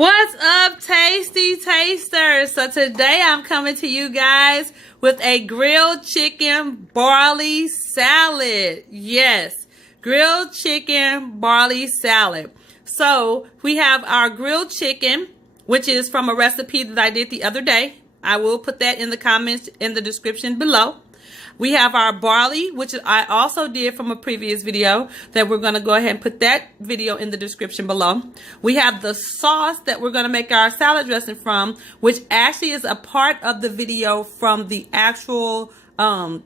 What's up, Tey-stee Teysters? So today I'm coming to you guys with a grilled chicken barley salad. Yes, grilled chicken barley salad. So we have our grilled chicken, which is from a recipe that I did the other day. I will put that in the comments in the description below. We have our barley, which I also did from a previous video that we're going to go ahead and put that video in the description below. We have the sauce that we're going to make our salad dressing from, which actually is a part of the video from the actual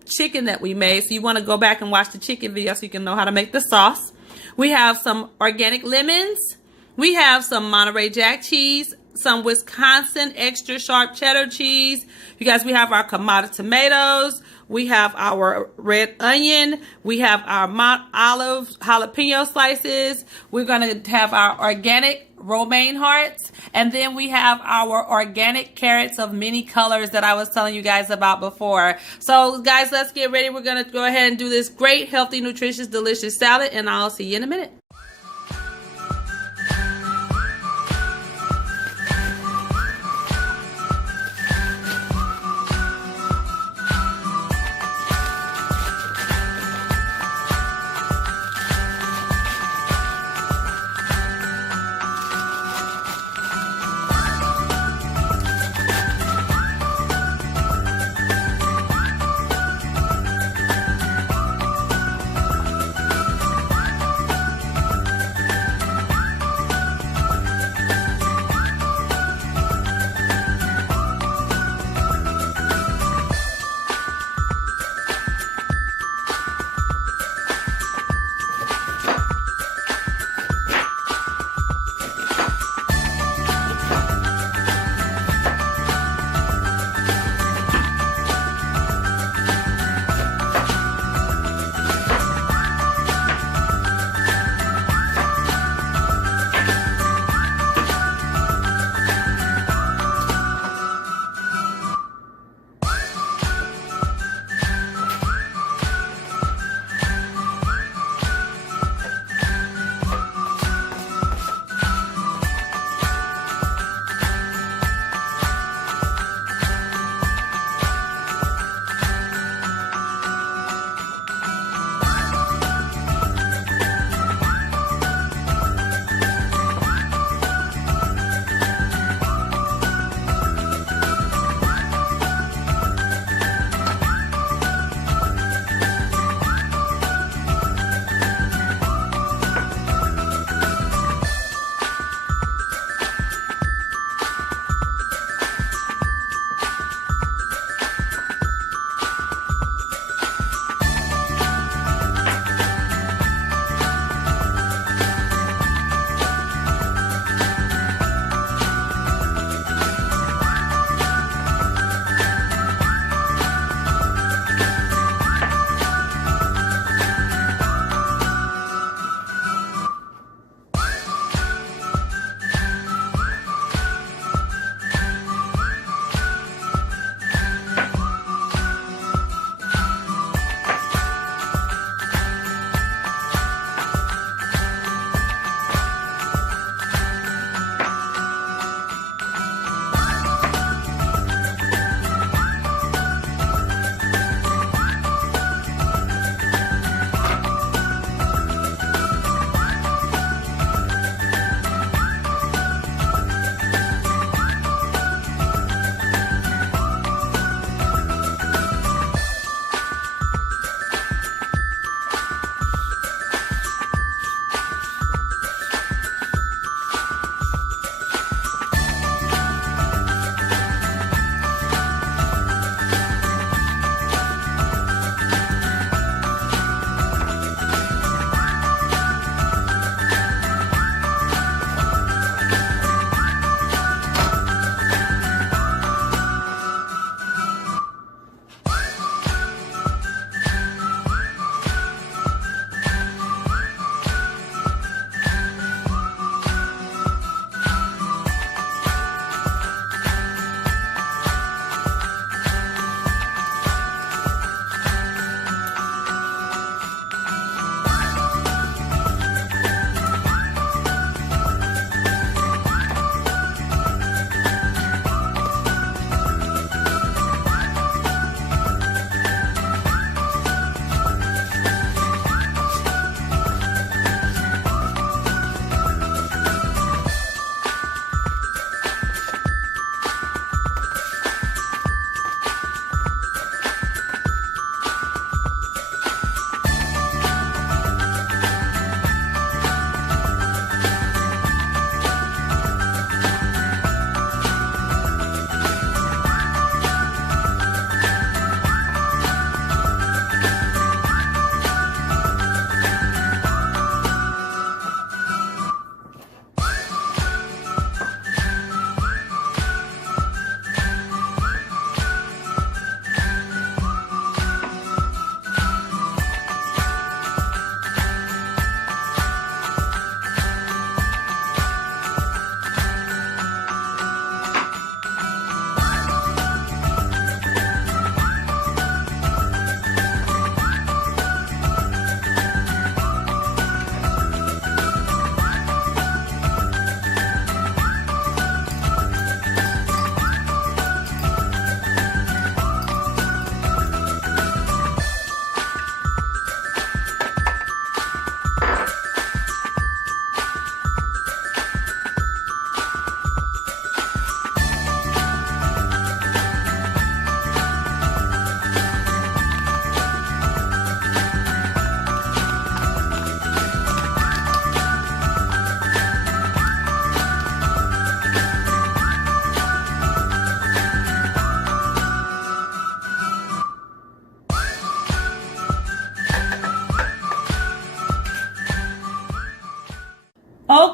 chicken that we made. So you want to go back and watch the chicken video so you can know how to make the sauce. We have some organic lemons. We have some Monterey Jack cheese, some Wisconsin extra sharp cheddar cheese. You guys, we have our Kamado tomatoes. We have our red onion. We have our Mount Olive jalapeno slices. We're going to have our organic romaine hearts. And then we have our organic carrots of many colors that I was telling you guys about before. So guys, let's get ready. We're going to go ahead and do this great, healthy, nutritious, delicious salad. And I'll see you in a minute.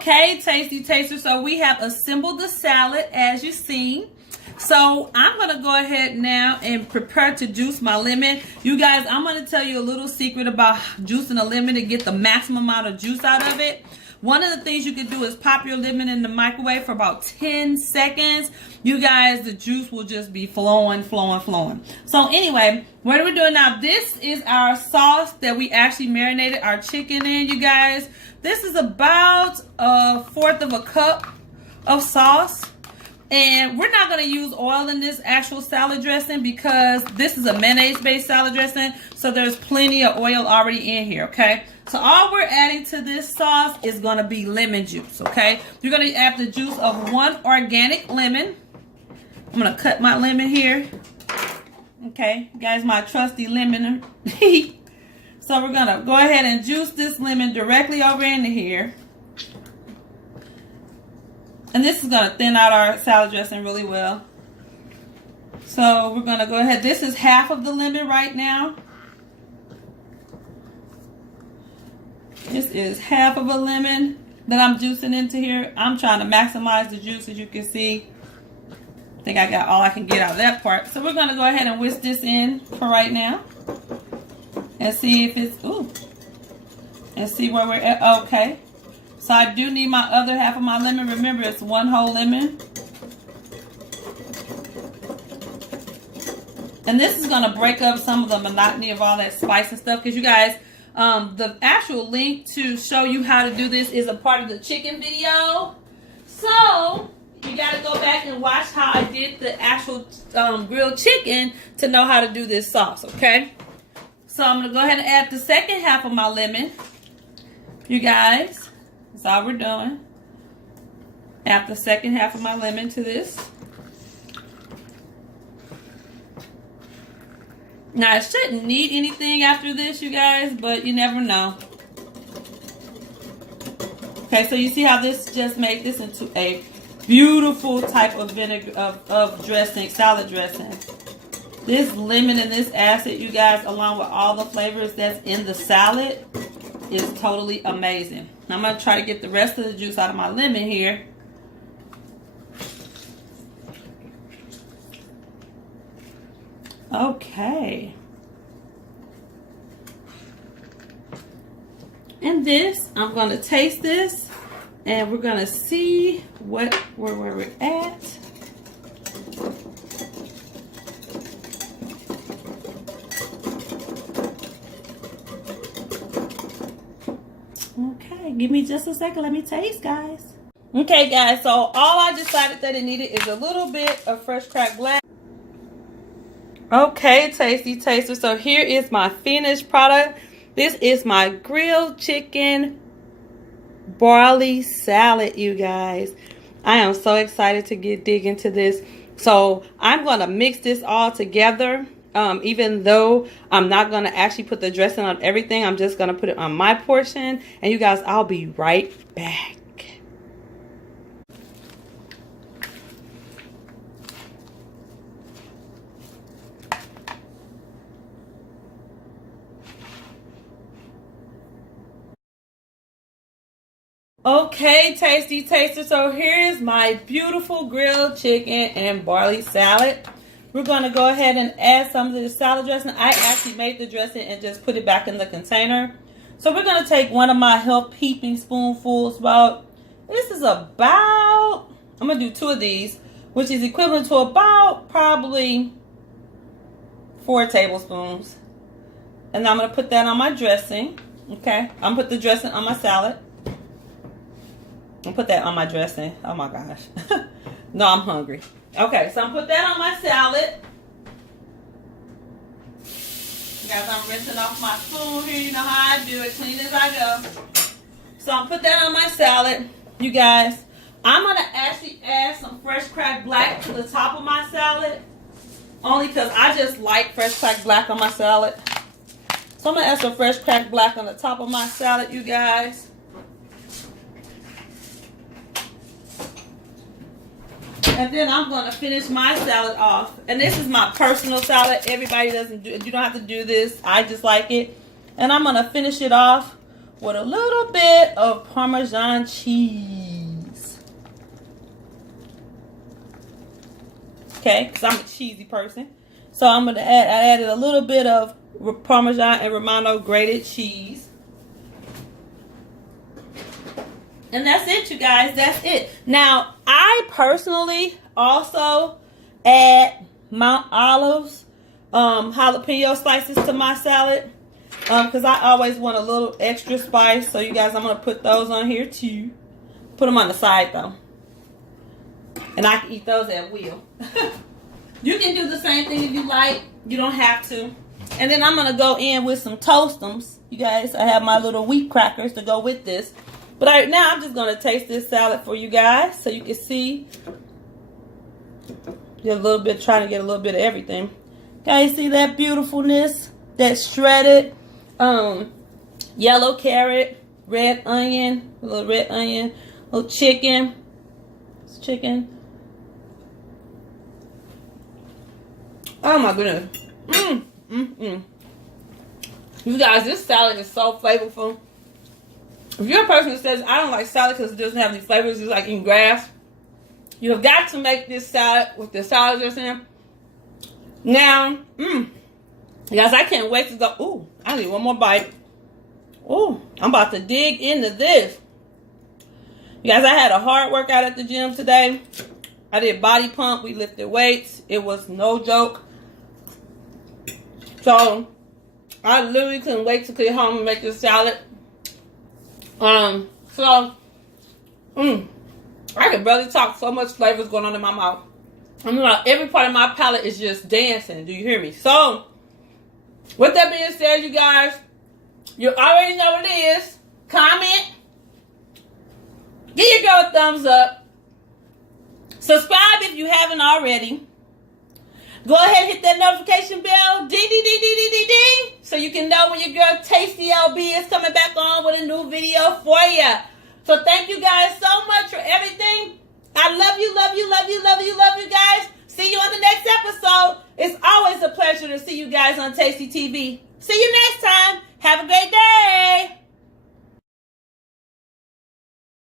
Okay, Tasty Tasters, so we have assembled the salad as you see. So I'm going to go ahead now and prepare to juice my lemon. You guys, I'm going to tell you a little secret about juicing a lemon to get the maximum amount of juice out of it. One of the things you can do is pop your lemon in the microwave for about 10 seconds. You guys, the juice will just be flowing, flowing, flowing. So anyway, what are we doing now? This is our sauce that we actually marinated our chicken in, you guys. This is about 1/4 of a cup of sauce. And we're not going to use oil in this actual salad dressing because this is a mayonnaise-based salad dressing. So there's plenty of oil already in here, okay? So all we're adding to this sauce is going to be lemon juice, okay? You're going to add the juice of 1 organic lemon. I'm going to cut my lemon here. Okay, guys, my trusty lemon. So we're going to go ahead and juice this lemon directly over into here. And this is going to thin out our salad dressing really well. So we're going to go ahead. This is half of the lemon right now. This is half of a lemon that I'm juicing into here. I'm trying to maximize the juice, as you can see. I think I got all I can get out of that part. So we're going to go ahead and whisk this in for right now. And see if it's, and see where we're at. Okay. So I do need my other half of my lemon. Remember, it's 1 whole lemon. And this is going to break up some of the monotony of all that spice and stuff. Because you guys, the actual link to show you how to do this is a part of the chicken video. So you got to go back and watch how I did the actual grilled chicken to know how to do this sauce, okay? So I'm going to go ahead and add the second half of my lemon. You guys. That's all we're doing. Add the second half of my lemon to this. Now, I shouldn't need anything after this, you guys, but you never know. Okay, so you see how this just made this into a beautiful type of vinegar of dressing, salad dressing. This lemon and this acid, you guys, along with all the flavors that's in the salad, is totally amazing. I'm going to try to get the rest of the juice out of my lemon here. Okay. And this, I'm going to taste this. And we're going to see where we're at. Okay, give me just a second. Let me taste, guys. Okay, guys, so all I decided that it needed is a little bit of fresh cracked black. Okay, Tasty Tasters, so here is my finished product. This is my grilled chicken barley salad, you guys. I am so excited to dig into this. So I'm going to mix this all together. Even though I'm not going to actually put the dressing on everything, I'm just going to put it on my portion. And you guys, I'll be right back. Okay, Tasty Taster, so here's my beautiful grilled chicken and barley salad. We're going to go ahead and add some of the salad dressing. I actually made the dressing and just put it back in the container. So we're going to take one of my health heaping spoonfuls. This is about, I'm going to do 2 of these, which is equivalent to about probably 4 tablespoons. And I'm going to put that on my dressing. Okay, I'm going to put the dressing on my salad. I'll put that on my dressing. Oh my gosh. No, I'm hungry. Okay, so I'm put that on my salad. Guys, I'm rinsing off my spoon here. You know how I do it, clean as I go. So I'm put that on my salad. You guys, I'm going to actually add some fresh cracked black to the top of my salad. Only because I just like fresh cracked black on my salad. So I'm going to add some fresh cracked black on the top of my salad, you guys. And then I'm going to finish my salad off. And this is my personal salad. Everybody doesn't do it. You don't have to do this. I just like it. And I'm going to finish it off with a little bit of Parmesan cheese. Okay, because I'm a cheesy person. So I'm going to add, I added a little bit of Parmesan and Romano grated cheese. And that's it, you guys. That's it. Now, I personally also add Mount Olive's jalapeno slices to my salad. Because I always want a little extra spice. So, you guys, I'm going to put those on here, too. Put them on the side, though. And I can eat those at will. You can do the same thing if you like. You don't have to. And then I'm going to go in with some Toastums. You guys, I have my little wheat crackers to go with this. But right now, I'm just going to taste this salad for you guys. So, you can see. Get a little bit, trying to get a little bit of everything. Guys, see that beautifulness? That shredded yellow carrot, red onion, a little red onion, a little chicken. It's chicken. Oh my goodness. You guys, this salad is so flavorful. If you're a person that says, I don't like salad because it doesn't have any flavors, it's like eating grass, you have got to make this salad with the salad dressing. Now, guys, I can't wait to go. Ooh, I need one more bite. Ooh, I'm about to dig into this. You guys, I had a hard workout at the gym today. I did body pump. We lifted weights. It was no joke. So, I literally couldn't wait to get home and make this salad. I can barely talk. So much flavors going on in my mouth. I mean, like, every part of my palate is just dancing. Do you hear me? So, with that being said, you guys, you already know what it is. Comment. Give your girl a thumbs up. Subscribe if you haven't already. Go ahead and hit that notification bell. Ding, ding, ding, ding, ding, ding, ding. So you can know when your girl Tey-stee LB is coming back on with a new video for you. So thank you guys so much for everything. I love you, love you, love you, love you, love you guys. See you on the next episode. It's always a pleasure to see you guys on Tey-stee TV. See you next time. Have a great day.